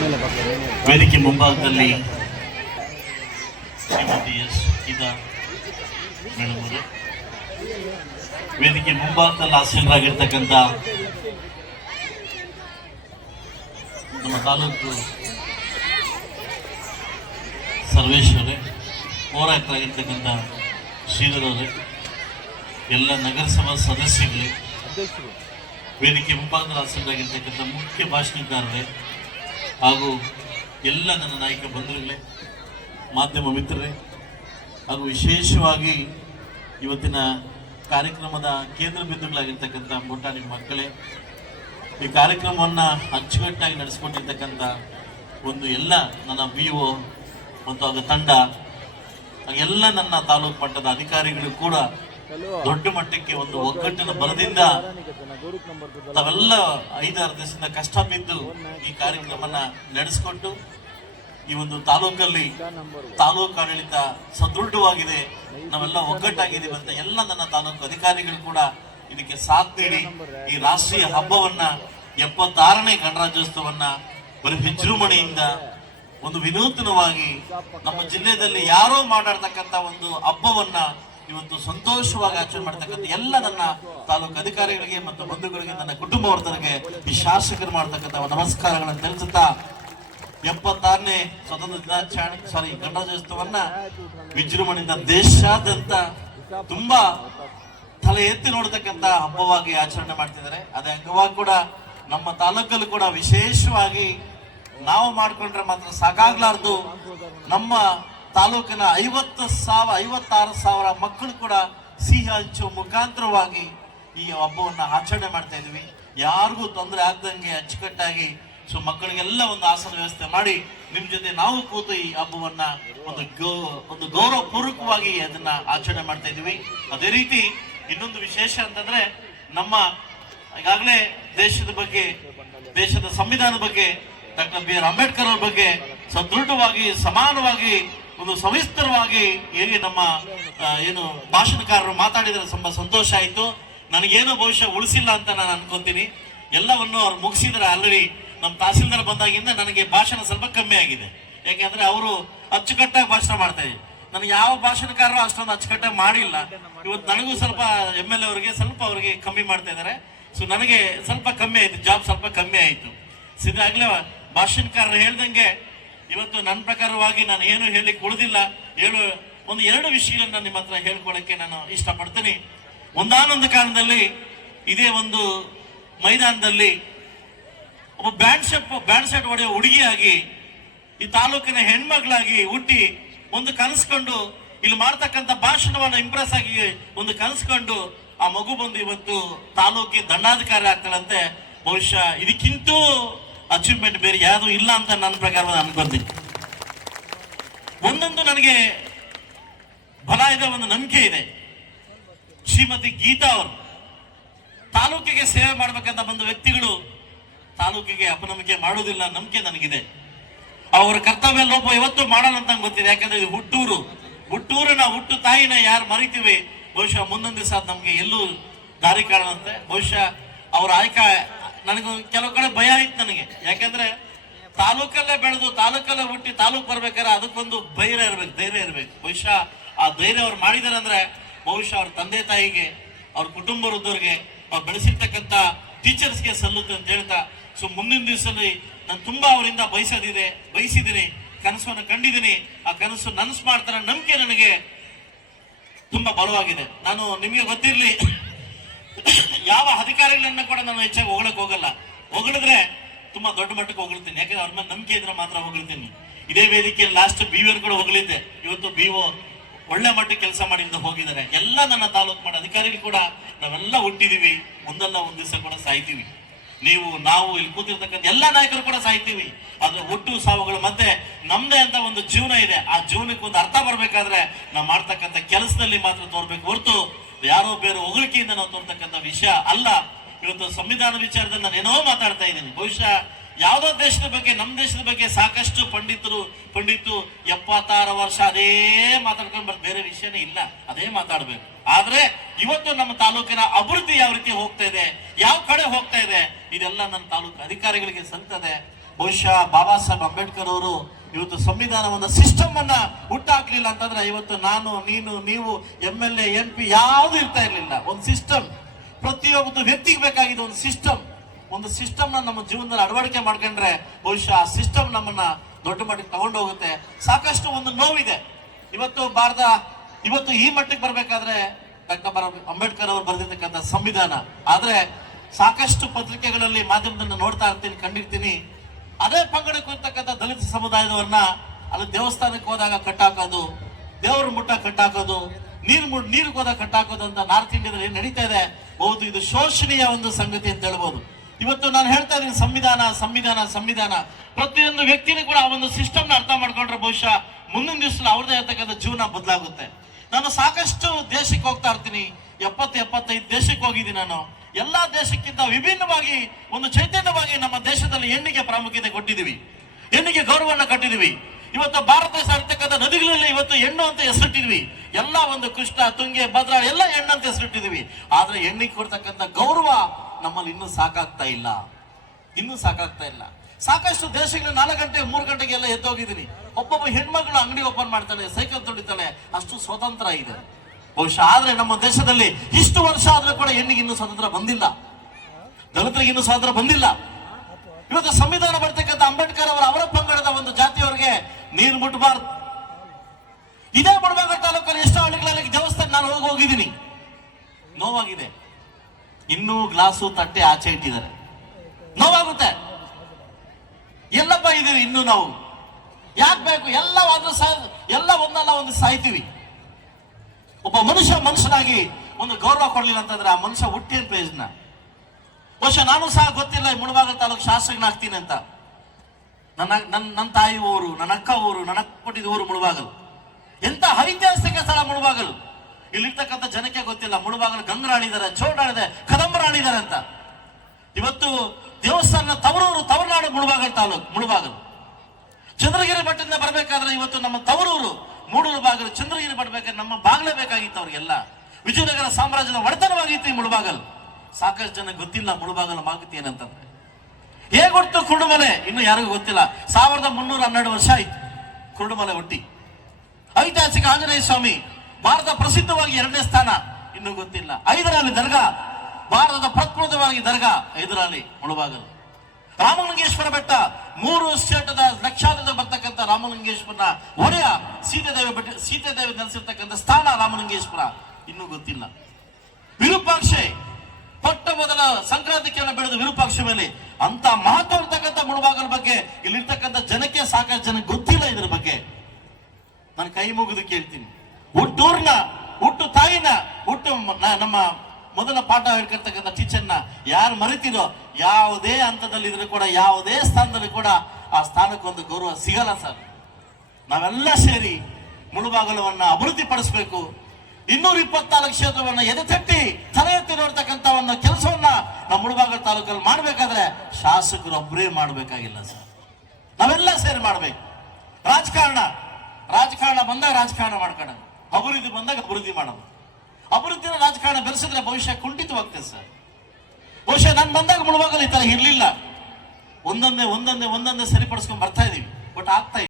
ವೇದಿಕೆ ಮುಂಭಾಗದಲ್ಲಿ ಶ್ರೀಮತಿ ಎಸ್. ಗೀತಾ ವೇದಿಕೆ ಮುಂಭಾಗದಲ್ಲಿ ಆಸೀನರಾಗಿರ್ತಕ್ಕಂಥ ನಮ್ಮ ತಾಲೂಕು ಸರ್ವೇಶ್ವರೇ ಹೋರಾಟರಾಗಿರ್ತಕ್ಕಂಥ ಶ್ರೀಧರ್ ಅವರೇ, ಎಲ್ಲ ನಗರಸಭಾ ಸದಸ್ಯಗಳೇ, ವೇದಿಕೆ ಮುಂಭಾಗದಲ್ಲಿ ಆಸೀನರಾಗಿರ್ತಕ್ಕಂಥ ಮುಖ್ಯ ಭಾಷಣಕಾರರೇ ಹಾಗೂ ಎಲ್ಲ ನನ್ನ ನಾಯಕ ಬಂಧುಗಳೇ, ಮಾಧ್ಯಮ ಮಿತ್ರರೇ, ಹಾಗೂ ವಿಶೇಷವಾಗಿ ಇವತ್ತಿನ ಕಾರ್ಯಕ್ರಮದ ಕೇಂದ್ರ ಬಿಂದುಗಳಾಗಿರ್ತಕ್ಕಂಥ ಮೋಟಾರಿ ಮಕ್ಕಳೇ, ಈ ಕಾರ್ಯಕ್ರಮವನ್ನು ಅಚ್ಚುಕಟ್ಟಾಗಿ ನಡೆಸ್ಕೊಂಡಿರ್ತಕ್ಕಂಥ ಒಂದು ಎಲ್ಲ ನನ್ನ ಬಿ ಒ ಮತ್ತು ಅದರ ತಂಡ ಎಲ್ಲ ನನ್ನ ತಾಲೂಕು ಮಟ್ಟದ ಅಧಿಕಾರಿಗಳು ಕೂಡ ದೊಡ್ಡ ಮಟ್ಟಕ್ಕೆ ಒಂದು ಒಗ್ಗಟ್ಟಿನ ಬಲದಿಂದ ತಾವೆಲ್ಲ ಐದಾರು ದಿವಸದಿಂದ ಕಷ್ಟ ಬಿದ್ದು ಈ ಕಾರ್ಯಕ್ರಮನ ನಡೆಸಿಕೊಟ್ಟು ಈ ಒಂದು ತಾಲೂಕಲ್ಲಿ ತಾಲೂಕು ಆಡಳಿತ ಸದೃಢವಾಗಿದೆ, ನಾವೆಲ್ಲ ಒಗ್ಗಟ್ಟಾಗಿದ್ದೀವಿ ಅಂತ ಎಲ್ಲ ನನ್ನ ತಾಲೂಕು ಅಧಿಕಾರಿಗಳು ಕೂಡ ಇದಕ್ಕೆ ಸಾಥ್ ನೀಡಿ ಈ ರಾಷ್ಟ್ರೀಯ ಹಬ್ಬವನ್ನ, ಎಪ್ಪತ್ತಾರನೇ ಗಣರಾಜ್ಯೋತ್ಸವನ್ನ ಬರೀ ವಿಜೃಂಭಣೆಯಿಂದ ಒಂದು ವಿನೂತನವಾಗಿ ನಮ್ಮ ಜಿಲ್ಲೆಯಲ್ಲಿ ಯಾರೋ ಮಾಡಾಡ್ತಕ್ಕಂಥ ಒಂದು ಹಬ್ಬವನ್ನ ಇವತ್ತು ಸಂತೋಷವಾಗಿ ಆಚರಣೆ ಮಾಡ್ತಕ್ಕಂಥ ಎಲ್ಲ ನನ್ನ ತಾಲೂಕು ಅಧಿಕಾರಿಗಳಿಗೆ ಮತ್ತು ಬಂಧುಗಳಿಗೆ, ನನ್ನ ಕುಟುಂಬ ವರ್ಗರಿಗೆ ಈ ಶಾಸಕರು ಮಾಡ್ತಕ್ಕಂಥ ನಮಸ್ಕಾರಗಳನ್ನು ತಿಳಿಸುತ್ತಾ, ಎಪ್ಪತ್ತಾರನೇ ಸ್ವತಂತ್ರ ದಿನಾಚರಣೆ ಸಾರಿ ಗಣರಾಜ್ಯೋತ್ಸವನ್ನ ವಿಜೃಂಭಣೆಯಿಂದ ದೇಶಾದ್ಯಂತ ತುಂಬಾ ತಲೆ ಎತ್ತಿ ನೋಡ್ತಕ್ಕಂಥ ಹಬ್ಬವಾಗಿ ಆಚರಣೆ ಮಾಡ್ತಿದ್ದಾರೆ. ಅದೇ ಅಂಗವಾಗಿ ಕೂಡ ನಮ್ಮ ತಾಲೂಕಲ್ಲೂ ಕೂಡ ವಿಶೇಷವಾಗಿ ನಾವು ಮಾಡ್ಕೊಂಡ್ರೆ ಮಾತ್ರ ಸಾಕಾಗ್ಲಾರ್ದು ನಮ್ಮ ತಾಲೂಕಿನ ಐವತ್ತು ಸಾವಿರ, ಐವತ್ತಾರು ಸಾವಿರ ಮಕ್ಕಳು ಕೂಡ ಸಿಹಿ ಹಂಚುವ ಮುಖಾಂತರವಾಗಿ ಈ ಹಬ್ಬವನ್ನು ಆಚರಣೆ ಮಾಡ್ತಾ ಇದ್ವಿ. ಯಾರಿಗೂ ತೊಂದರೆ ಆಗ್ದಂಗೆ ಅಚ್ಚುಕಟ್ಟಾಗಿ, ಸೊ ಮಕ್ಕಳಿಗೆಲ್ಲ ಒಂದು ಆಸನ ವ್ಯವಸ್ಥೆ ಮಾಡಿ ನಿಮ್ಮ ಜೊತೆ ನಾವು ಕೂತು ಈ ಹಬ್ಬವನ್ನ ಒಂದು ಗೌ, ಒಂದು ಗೌರವ ಪೂರ್ವಕವಾಗಿ ಅದನ್ನ ಆಚರಣೆ ಮಾಡ್ತಾ ಇದೀವಿ. ಅದೇ ರೀತಿ ಇನ್ನೊಂದು ವಿಶೇಷ ಅಂತಂದ್ರೆ ನಮ್ಮ ಈಗಾಗಲೇ ದೇಶದ ಬಗ್ಗೆ, ದೇಶದ ಸಂವಿಧಾನದ ಬಗ್ಗೆ ಡಾಕ್ಟರ್ ಬಿ ಆರ್ ಅಂಬೇಡ್ಕರ್ ಅವ್ರ ಬಗ್ಗೆ ಸದೃಢವಾಗಿ, ಸಮಾನವಾಗಿ ಒಂದು ಸವಿಸ್ತರವಾಗಿ ಹೇಗೆ ನಮ್ಮ ಏನು ಭಾಷಣಕಾರರು ಮಾತಾಡಿದ್ರೆ ತುಂಬಾ ಸಂತೋಷ ಆಯ್ತು. ನನಗೇನು ಬಹುಶಃ ಉಳಿಸಿಲ್ಲ ಅಂತ ನಾನು ಅನ್ಕೊಂತೀನಿ. ಎಲ್ಲವನ್ನು ಅವ್ರು ಮುಗಿಸಿದ್ರೆ ಆಲ್ರೆಡಿ ನಮ್ಮ ತಹಸೀಲ್ದಾರ್ ಬಂದಾಗಿಂದ ನನಗೆ ಭಾಷಣ ಸ್ವಲ್ಪ ಕಮ್ಮಿ ಆಗಿದೆ. ಯಾಕೆಂದ್ರೆ ಅವರು ಅಚ್ಚುಕಟ್ಟಾಗಿ ಭಾಷಣ ಮಾಡ್ತಾ ಇದ್ದಾರೆ. ನನಗೆ ಯಾವ ಭಾಷಣಕಾರರು ಅಷ್ಟೊಂದು ಅಚ್ಚುಕಟ್ಟಾಗಿ ಮಾಡಿಲ್ಲ. ಇವತ್ತು ನನಗೂ ಸ್ವಲ್ಪ ಎಂ ಎಲ್ ಅವರಿಗೆ ಸ್ವಲ್ಪ ಅವರಿಗೆ ಕಮ್ಮಿ ಮಾಡ್ತಾ ಇದ್ದಾರೆ. ಸೊ ನನಗೆ ಸ್ವಲ್ಪ ಕಮ್ಮಿ ಆಯ್ತು. ಜಾಬ್ ಸ್ವಲ್ಪ ಕಮ್ಮಿ ಆಯ್ತು. ಸಿದಾಗ್ಲೇ ಭಾಷಣಕಾರರು ಹೇಳ್ದಂಗೆ ಇವತ್ತು ನನ್ನ ಪ್ರಕಾರವಾಗಿ ನಾನು ಏನು ಹೇಳಲಿಕ್ಕೆ ಉಳಿದಿಲ್ಲ ಹೇಳು, ಒಂದು ಎರಡು ವಿಷಯಗಳನ್ನ ನಿಮ್ಮ ಹತ್ರ ಹೇಳ್ಕೊಳಕ್ಕೆ ನಾನು ಇಷ್ಟಪಡ್ತೀನಿ. ಒಂದಾನೊಂದು ಕಾಲದಲ್ಲಿ ಇದೇ ಒಂದು ಮೈದಾನದಲ್ಲಿ ಒಬ್ಬ ಬ್ಯಾಂಡ್ ಶೆಪ್, ಬ್ಯಾಂಡ್ ಸೆಟ್ ಹೊಡೆಯೋ ಹುಡುಗಿಯಾಗಿ ಈ ತಾಲೂಕಿನ ಹೆಣ್ಮಗಳಾಗಿ ಹುಟ್ಟಿ ಒಂದು ಕನಸ್ಕೊಂಡು ಇಲ್ಲಿ ಮಾಡ್ತಕ್ಕಂಥ ಭಾಷಣವನ್ನು ಇಂಪ್ರೆಸ್ ಆಗಿ ಒಂದು ಕನಸ್ಕೊಂಡು ಆ ಮಗು ಬಂದು ಇವತ್ತು ತಾಲೂಕಿಗೆ ದಂಡಾಧಿಕಾರಿ ಆಗ್ತಾಳಂತೆ. ಬಹುಶಃ ಇದಕ್ಕಿಂತೂ ಅಚೀವ್ಮೆಂಟ್ ಬೇರೆ ಯಾವುದು ಇಲ್ಲ ಅಂತ ನನ್ನ ಪ್ರಕಾರ ಅನ್ಕೊಂತೀನಿ ಒಂದೊಂದು ನನಗೆ ಬಲ ಇದೆ ಒಂದು ನಂಬಿಕೆ ಇದೆ. ಶ್ರೀಮತಿ ಗೀತಾ ಅವರು ತಾಲೂಕಿಗೆ ಸೇವೆ ಮಾಡಬೇಕಂತ ಬಂದ ವ್ಯಕ್ತಿಗಳು ತಾಲೂಕಿಗೆ ಅಪನಂಬಿಕೆ ಮಾಡೋದಿಲ್ಲ ನಂಬಿಕೆ ನನಗಿದೆ. ಅವರ ಕರ್ತವ್ಯ ಲೋಪ ಇವತ್ತು ಮಾಡೋಣ ಅಂತ ಗೊತ್ತಿದೆ. ಯಾಕಂದ್ರೆ ಇದು ಹುಟ್ಟೂರು. ಹುಟ್ಟೂರಿನ ಹುಟ್ಟು ತಾಯಿನ ಯಾರು ಮರಿತೀವಿ, ಬಹುಶಃ ಮುಂದೊಂದು ದಿವಸ ನಮ್ಗೆ ಎಲ್ಲೂ ದಾರಿ ಕಾಣದಂತೆ ಬಹುಶಃ ಅವರ ಆಯ್ಕೆ ನನಗೆ ಕೆಲವು ಕಡೆ ಭಯ ಆಯ್ತು ನನಗೆ. ಯಾಕಂದ್ರೆ ತಾಲೂಕಲ್ಲೇ ಬೆಳೆದು ತಾಲೂಕಲ್ಲೇ ಹುಟ್ಟಿ ತಾಲೂಕ್ ಬರ್ಬೇಕಾದ್ರೆ ಅದಕ್ಕೊಂದು ಧೈರ್ಯ ಇರ್ಬೇಕು ಧೈರ್ಯ ಇರ್ಬೇಕು. ಬಹುಶಃ ಆ ಧೈರ್ಯ ಅವ್ರು ಮಾಡಿದಾರೆ ಅಂದ್ರೆ ಬಹುಶಃ ಅವ್ರ ತಂದೆ ತಾಯಿಗೆ, ಅವ್ರ ಕುಟುಂಬ ವೃದ್ಧರಿಗೆ, ಅವ್ರು ಬೆಳೆಸಿರ್ತಕ್ಕಂಥ ಟೀಚರ್ಸ್ಗೆ ಸಲ್ಲುತ್ತೆ ಅಂತ ಹೇಳ್ತಾ, ಸೊ ಮುಂದಿನ ದಿವಸದಲ್ಲಿ ನಾನು ತುಂಬಾ ಅವರಿಂದ ಬಯಸೋದಿದೆ, ಬಯಸಿದ್ದೀನಿ, ಕನಸನ್ನು ಕಂಡಿದ್ದೀನಿ. ಆ ಕನಸು ನನಸು ಮಾಡ್ತಾರ ನಂಬಿಕೆ ನನಗೆ ತುಂಬಾ ಬಲವಾಗಿದೆ. ನಾನು ನಿಮಗೆ ಗೊತ್ತಿರ್ಲಿ. ಯಾವ ಅಧಿಕಾರಿಗಳನ್ನ ಕೂಡ ನಾನು ಹೆಚ್ಚಾಗಿ ಹೊಗಳಕ್ ಹೋಗಲ್ಲ. ಹೊಗಳಿದ್ರೆ ತುಂಬಾ ದೊಡ್ಡ ಮಟ್ಟಕ್ಕೆ ಹೊಗಳ್ತೀನಿ. ಯಾಕಂದ್ರೆ ಅವ್ರ ಮೇಲೆ ನಂಬಿಕೆ ಇದ್ರೆ ಮಾತ್ರ ಹೊಗಳ್ತೀನಿ. ಇದೇ ವೇದಿಕೆಯಲ್ಲಿ ಲಾಸ್ಟ್ ಬಿ ಕೂಡ ಹೊಗಳಿದ್ದೆ ಇವತ್ತು ಬಿ ಒಳ್ಳೆ ಮಟ್ಟಕ್ಕೆ ಕೆಲಸ ಮಾಡಿಂದ ಹೋಗಿದ್ದಾರೆ. ಎಲ್ಲ ನನ್ನ ತಾಲೂಕು ಮಾಡೋ ಅಧಿಕಾರಿಗಳು ಕೂಡ ನಾವೆಲ್ಲ ಹುಟ್ಟಿದೀವಿ. ಒಂದಲ್ಲ ಒಂದ್ ದಿವಸ ಕೂಡ ಸಾಯ್ತೀವಿ. ನೀವು, ನಾವು ಇಲ್ಲಿ ಕೂತಿರ್ತಕ್ಕಂಥ ಎಲ್ಲ ನಾಯಕರು ಕೂಡ ಸಾಯ್ತೀವಿ. ಅದ್ರ ಒಟ್ಟು ಸಾವುಗಳ ಮಧ್ಯೆ ನಮ್ದೇ ಅಂತ ಒಂದು ಜೀವನ ಇದೆ. ಆ ಜೀವನಕ್ಕೆ ಒಂದು ಅರ್ಥ ಬರ್ಬೇಕಾದ್ರೆ ನಾವು ಮಾಡ್ತಕ್ಕಂಥ ಕೆಲಸದಲ್ಲಿ ಮಾತ್ರ ತೋರ್ಬೇಕು ಹೊರತು ಯಾರೋ ಬೇರೆ ಹೊಗಳಿಕೆಯಿಂದ ನಾವು ತೋರ್ತಕ್ಕಂಥ ವಿಷಯ ಅಲ್ಲ. ಇವತ್ತು ಸಂವಿಧಾನ ವಿಚಾರದಲ್ಲಿ ನಾನು ಏನೋ ಮಾತಾಡ್ತಾ ಇದ್ದೀನಿ. ಬಹುಶಃ ಯಾವುದೋ ದೇಶದ ಬಗ್ಗೆ, ನಮ್ಮ ದೇಶದ ಬಗ್ಗೆ ಸಾಕಷ್ಟು ಪಂಡಿತರು, ಪಂಡಿತು ಎಪ್ಪತ್ತಾರು ವರ್ಷ ಅದೇ ಮಾತಾಡ್ಕೊಂಡು ಬರ್ ಬೇರೆ ವಿಷಯನೇ ಇಲ್ಲ. ಅದೇ ಮಾತಾಡ್ಬೇಕು. ಆದ್ರೆ ಇವತ್ತು ನಮ್ಮ ತಾಲೂಕಿನ ಅಭಿವೃದ್ಧಿ ಯಾವ ರೀತಿ ಹೋಗ್ತಾ ಇದೆ, ಯಾವ ಕಡೆ ಹೋಗ್ತಾ ಇದೆ, ಇದೆಲ್ಲ ನನ್ನ ತಾಲೂಕು ಅಧಿಕಾರಿಗಳಿಗೆ ಸಲ್ತದೆ. ಬಹುಶಃ ಬಾಬಾ ಸಾಹೇಬ್ ಅಂಬೇಡ್ಕರ್ ಅವರು ಇವತ್ತು ಸಂವಿಧಾನವನ್ನ ಸಿಸ್ಟಮ್ ಅನ್ನ ಹುಟ್ಟಾಕ್ಲಿಲ್ಲ ಅಂತಂದ್ರೆ ಇವತ್ತು ನಾನು, ನೀನು, ನೀವು M L A M P ಯಾವುದು ಇರ್ತಾ ಇರಲಿಲ್ಲ. ಒಂದು ಸಿಸ್ಟಮ್ ಪ್ರತಿಯೊಬ್ಬ ವ್ಯಕ್ತಿಗೆ ಬೇಕಾಗಿದೆ ಒಂದು ಸಿಸ್ಟಮ್ ಒಂದು ಸಿಸ್ಟಮ್ ನಮ್ಮ ಜೀವನದಲ್ಲಿ ಅಳವಡಿಕೆ ಮಾಡ್ಕೊಂಡ್ರೆ ಬಹುಶಃ ಆ ಸಿಸ್ಟಮ್ ನಮ್ಮನ್ನ ದೊಡ್ಡ ಮಟ್ಟಿಗೆ ತಗೊಂಡೋಗುತ್ತೆ. ಸಾಕಷ್ಟು ಒಂದು ನೋವಿದೆ. ಇವತ್ತು ಭಾರತ, ಇವತ್ತು ಈ ಮಟ್ಟಕ್ಕೆ ಬರಬೇಕಾದ್ರೆ ಡಾಕ್ಟರ್ ಅಂಬೇಡ್ಕರ್ ಅವರು ಬರೆದಿರ್ತಕ್ಕಂಥ ಸಂವಿಧಾನ. ಆದರೆ ಸಾಕಷ್ಟು ಪತ್ರಿಕೆಗಳಲ್ಲಿ ಮಾಧ್ಯಮದನ್ನ ನೋಡ್ತಾ ಇರ್ತೀನಿ, ಕಂಡಿರ್ತೀನಿ. ಅದೇ ಪಂಗಡಕ್ಕೆ ಹೋಗ್ತಕ್ಕಂಥ ದಲಿತ ಸಮುದಾಯದವ್ರನ್ನ ಅಲ್ಲಿ ದೇವಸ್ಥಾನಕ್ಕೆ ಹೋದಾಗ ಕಟ್ಟಾಕೋದು, ದೇವ್ರ ಮುಟ್ಟ ಕಟ್ಟಾಕೋದು, ನೀರು ಮುಟ್ ನೀರು ಹೋದಾಗ ಕಟ್ಟಾಕೋದು ಅಂತ ನಾರ್ತ್ ಇಂಡಿಯಾದಲ್ಲಿ ಏನು ನಡೀತಾ ಇದೆ? ಹೌದು, ಇದು ಶೋಷಣೀಯ ಒಂದು ಸಂಗತಿ ಅಂತ ಹೇಳ್ಬೋದು. ಇವತ್ತು ನಾನು ಹೇಳ್ತಾ ಇದ್ದೀನಿ, ಸಂವಿಧಾನ ಸಂವಿಧಾನ ಸಂವಿಧಾನ. ಪ್ರತಿಯೊಂದು ವ್ಯಕ್ತಿನೂ ಕೂಡ ಆ ಒಂದು ಸಿಸ್ಟಮ್ನ ಅರ್ಥ ಮಾಡ್ಕೊಂಡ್ರೆ ಬಹುಶಃ ಮುಂದಿನ ದಿವಸದಲ್ಲಿ ಅವ್ರದೇ ಇರ್ತಕ್ಕಂಥ ಜೀವನ ಬದಲಾಗುತ್ತೆ. ನಾನು ಸಾಕಷ್ಟು ದೇಶಕ್ಕೆ ಹೋಗ್ತಾ ಇರ್ತೀನಿ. ಎಪ್ಪತ್ತು, ಎಪ್ಪತ್ತೈದು ದೇಶಕ್ಕೆ ಹೋಗಿದ್ದೀನಿ ನಾನು. ಎಲ್ಲಾ ದೇಶಕ್ಕಿಂತ ವಿಭಿನ್ನವಾಗಿ, ಒಂದು ಚೈತನ್ಯವಾಗಿ ನಮ್ಮ ದೇಶದಲ್ಲಿ ಹೆಣ್ಣಿಗೆ ಪ್ರಾಮುಖ್ಯತೆ ಕೊಟ್ಟಿದ್ದೀವಿ. ಹೆಣ್ಣಿಗೆ ಗೌರವವನ್ನು ಕಟ್ಟಿದ್ದೀವಿ. ಇವತ್ತು ಭಾರತ ಇರ್ತಕ್ಕಂಥ ನದಿಗಳಲ್ಲಿ ಇವತ್ತು ಹೆಣ್ಣು ಅಂತ ಹೆಸರಿಟ್ಟಿದ್ವಿ ಎಲ್ಲ ಒಂದು ಕೃಷ್ಣ, ತುಂಗೆ, ಭದ್ರಾ, ಎಲ್ಲ ಹೆಣ್ಣು ಅಂತ ಹೆಸರಿಟ್ಟಿದ್ವಿ ಆದ್ರೆ ಹೆಣ್ಣಿಗೆ ಕೊಡ್ತಕ್ಕಂಥ ಗೌರವ ನಮ್ಮಲ್ಲಿ ಇನ್ನೂ ಸಾಕಾಗ್ತಾ ಇಲ್ಲ. ಇನ್ನೂ ಸಾಕಾಗ್ತಾ ಇಲ್ಲ. ಸಾಕಷ್ಟು ದೇಶಗಳು ನಾಲ್ಕು ಗಂಟೆ, ಮೂರು ಗಂಟೆಗೆ ಎಲ್ಲ ಎದ್ದೋಗಿದ್ದೀನಿ ಒಬ್ಬೊಬ್ಬ ಹೆಣ್ಮಗಳು ಅಂಗಡಿ ಓಪನ್ ಮಾಡ್ತಾಳೆ, ಸೈಕಲ್ ತೊಡಿತಾಳೆ ಅಷ್ಟು ಸ್ವತಂತ್ರ ಇದೆ. ಬಹುಶಃ ಆದ್ರೆ ನಮ್ಮ ದೇಶದಲ್ಲಿ ಇಷ್ಟು ವರ್ಷ ಆದ್ರೂ ಕೂಡ ಹೆಣ್ಣಿಗೆ ಇನ್ನೂ ಸ್ವಾತಂತ್ರ್ಯ ಬಂದಿಲ್ಲ. ದಲಿತರಿಗೆ ಇನ್ನೂ ಸ್ವಾತಂತ್ರ್ಯ ಬಂದಿಲ್ಲ. ಇವತ್ತು ಸಂವಿಧಾನ ಬರ್ತಕ್ಕಂಥ ಅಂಬೇಡ್ಕರ್ ಅವರ ಅವರ ಪಂಗಡದ ಒಂದು ಜಾತಿಯವರಿಗೆ ನೀರು ಮುಟ್ಟಬಾರ್ದು ಇದೇ ಬಡಬಾಗ ತಾಲೂಕಲ್ಲಿ ಎಷ್ಟೋ ಹಳ್ಳಿಗಳಲ್ಲಿ ದೇವಸ್ಥಾನ ನಾನು ಹೋಗಿ ಹೋಗಿದ್ದೀನಿ. ನೋವಾಗಿದೆ. ಇನ್ನೂ ಗ್ಲಾಸು ತಟ್ಟೆ ಆಚೆ ಇಟ್ಟಿದ್ದಾರೆ. ನೋವಾಗುತ್ತೆ. ಎಲ್ಲಪ್ಪ ಇದೀವಿ, ಇನ್ನೂ ನಾವು. ಯಾಕೆ ಬೇಕು? ಎಲ್ಲ ಒಂದು ಎಲ್ಲ ಒಂದಲ್ಲ, ಒಂದು ಸಾಯ್ತೀವಿ. ಒಬ್ಬ ಮನುಷ್ಯ ಮನುಷ್ಯನಾಗಿ ಒಂದು ಗೌರವ ಕೊಡಲಿಲ್ಲ ಅಂತಂದ್ರೆ ಆ ಮನುಷ್ಯ ಹುಟ್ಟಿನ ಪ್ರಯೋಜನ ಬಹುಶಃ ನಾನು ಸಹ ಗೊತ್ತಿಲ್ಲ ಈ ಮುಳಬಾಗಲ್ ತಾಲೂಕು ಶಾಸಕನಾಗ್ತೀನಿ ಅಂತ. ನನ್ನ ನನ್ನ ನನ್ನ ತಾಯಿ ಊರು, ನನ್ನ ಅಕ್ಕ ಊರು, ನನ್ನ ಕೊಟ್ಟಿದ ಊರು ಮುಳುಬಾಗಲು. ಎಂತ ಐತಿಹಾಸಿಕ ಸ್ಥಳ ಮುಳುಬಾಗಲು? ಇಲ್ಲಿರ್ತಕ್ಕಂಥ ಜನಕ್ಕೆ ಗೊತ್ತಿಲ್ಲ. ಮುಳಬಾಗಲ್ ಗಂಗರಾಳಿದ್ದಾರೆ ಕದಂಬರ ಕದಂಬರಾಳಿದ್ದಾರೆ ಅಂತ. ಇವತ್ತು ದೇವಸ್ಥಾನ ತವರೂರು, ತವರನಾಡು ಮುಳುಬಾಗಲ್ ತಾಲೂಕು, ಮುಳುಬಾಗಲು. ಚಂದ್ರಗಿರಿ ಮಟ್ಟದಿಂದ ಬರಬೇಕಾದ್ರೆ ಇವತ್ತು ನಮ್ಮ ತವರೂರು ಮೂಡೂರು ಬಾಗಲು ಚಂದ್ರಗಿರಿ ಬರ್ಬೇಕಾದ್ರೆ ನಮ್ಮ ಬಾಗಲೇ ಬೇಕಾಗಿತ್ತು ಅವ್ರಿಗೆಲ್ಲ. ವಿಜಯನಗರ ಸಾಮ್ರಾಜ್ಯದ ಒಡೆತನವಾಗಿತ್ತು ಈ ಮುಳುಬಾಗಲ್. ಸಾಕಷ್ಟು ಜನ ಗೊತ್ತಿಲ್ಲ ಮುಳುಬಾಗಲ ಮಾಹಿತಿ ಏನಂತಂದ್ರೆ. ಹೇಗೊಟ್ಟು ಕುರುಡುಮಲೆ? ಇನ್ನು ಯಾರಿಗೂ ಗೊತ್ತಿಲ್ಲ. ಸಾವಿರದ ಮುನ್ನೂರ ಹನ್ನೆರಡು ವರ್ಷ ಆಯ್ತು. ಕುರುಡುಮಲೆ ಒಟ್ಟಿ ಐತಿಹಾಸಿಕ ಆಂಜನೇಯ ಸ್ವಾಮಿ, ಭಾರತ ಪ್ರಸಿದ್ಧವಾಗಿ ಎರಡನೇ ಸ್ಥಾನ. ಇನ್ನು ಗೊತ್ತಿಲ್ಲ. ಐದರಲ್ಲಿ ದರ್ಗಾ. ಭಾರತದ ಪ್ರಕೃತವಾಗಿ ದರ್ಗಾ. ಐದರಲ್ಲಿ ಮುಳುಬಾಗಲ್. ರಾಮಲಿಂಗೇಶ್ವರ ಬೆಟ್ಟ. ಮೂರು ಸ್ಟೇಟದ ಲಕ್ಷಾಂತರ ಬರ್ತಕ್ಕಂಥ ರಾಮಲಿಂಗೇಶ್ವರನ ಹೊರೆಯ ಸೀತಾದೇವಿ ಬೆಟ್ಟ ಸೀತಾದೇವಿ ನೆಲೆಸಿರ್ತಕ್ಕಂಥ ಸ್ಥಾನ ರಾಮಲಿಂಗೇಶ್ವರ. ಇನ್ನೂ ಗೊತ್ತಿಲ್ಲ. ವಿರೂಪಾಕ್ಷೆ, ಪಟ್ಟ ಮೊದಲ ಸಂಕ್ರಾಂತಿ ಕಿರಣ ಬೆಳೆದ ವಿರೂಪಾಕ್ಷ ಮೇಲೆ ಅಂತ ಮಹತ್ವ ಇರ್ತಕ್ಕಂಥ ಮುಳುಬಾಗಲ ಬಗ್ಗೆ, ಇಲ್ಲಿರ್ತಕ್ಕಂಥ ಜನಕ್ಕೆ ಸಾಕಷ್ಟು ಜನ ಗೊತ್ತಿಲ್ಲ ಇದ್ರ ಬಗ್ಗೆ. ನಾನು ಕೈ ಮುಗಿದು ಕೇಳ್ತೀನಿ. ಹುಟ್ಟೂರ್ನ ಹುಟ್ಟು ತಾಯಿನ, ಹುಟ್ಟು ನಮ್ಮ ಮೊದಲ ಪಾಠ ಹೇಳ್ಕೊಳ್ತಕ್ಕಂಥ ಟೀಚರ್ನ ಯಾರು ಮರಿತಿರೋ, ಯಾವುದೇ ಹಂತದಲ್ಲಿ ಇದ್ರೂ ಕೂಡ, ಯಾವುದೇ ಸ್ಥಾನದಲ್ಲಿ ಕೂಡ ಆ ಸ್ಥಾನಕ್ಕೊಂದು ಗೌರವ ಸಿಗಲ್ಲ ಸರ್. ನಾವೆಲ್ಲ ಸೇರಿ ಮುಳುಬಾಗಲವನ್ನ ಅಭಿವೃದ್ಧಿ ಪಡಿಸಬೇಕು ಇನ್ನೂರ ಇಪ್ಪತ್ನಾಲ್ಕು ಕ್ಷೇತ್ರವನ್ನು ಎದೆ ತಟ್ಟಿ ತಲೆ ಎತ್ತಿ ನೋಡ್ತಕ್ಕಂಥ ಒಂದು ಕೆಲಸವನ್ನ ನಮ್ಮ ಮುಳುಬಾಗಲ ತಾಲೂಕಲ್ಲಿ ಮಾಡಬೇಕಾದ್ರೆ ಶಾಸಕರು ಒಬ್ಬರೇ ಮಾಡಬೇಕಾಗಿಲ್ಲ ಸರ್. ನಾವೆಲ್ಲ ಸೇರಿ ಮಾಡ್ಬೇಕು. ರಾಜಕಾರಣ ರಾಜಕಾರಣ ಬಂದಾಗ ರಾಜಕಾರಣ ಮಾಡ್ಕೋಣ ಅಭಿವೃದ್ಧಿ ಬಂದಾಗ ಅಭಿವೃದ್ಧಿ ಮಾಡೋದು. ಅಭಿವೃದ್ಧಿನ ರಾಜಕಾರಣ ಬೆಳೆಸಿದ್ರೆ ಭವಿಷ್ಯ ಕುಂಠಿತವಾಗ್ತದೆ ಸರ್. ಬಹುಶಃ ನಾನು ಬಂದಾಗ ಮುಳುಬಾಗಲು ಈ ಥರ ಇರ್ಲಿಲ್ಲ. ಒಂದೊಂದೇ ಒಂದೊಂದೇ ಒಂದೊಂದೇ ಸರಿಪಡಿಸ್ಕೊಂಡ್ ಬರ್ತಾ ಇದೀವಿ. ಬಟ್ ಆಗ್ತಾ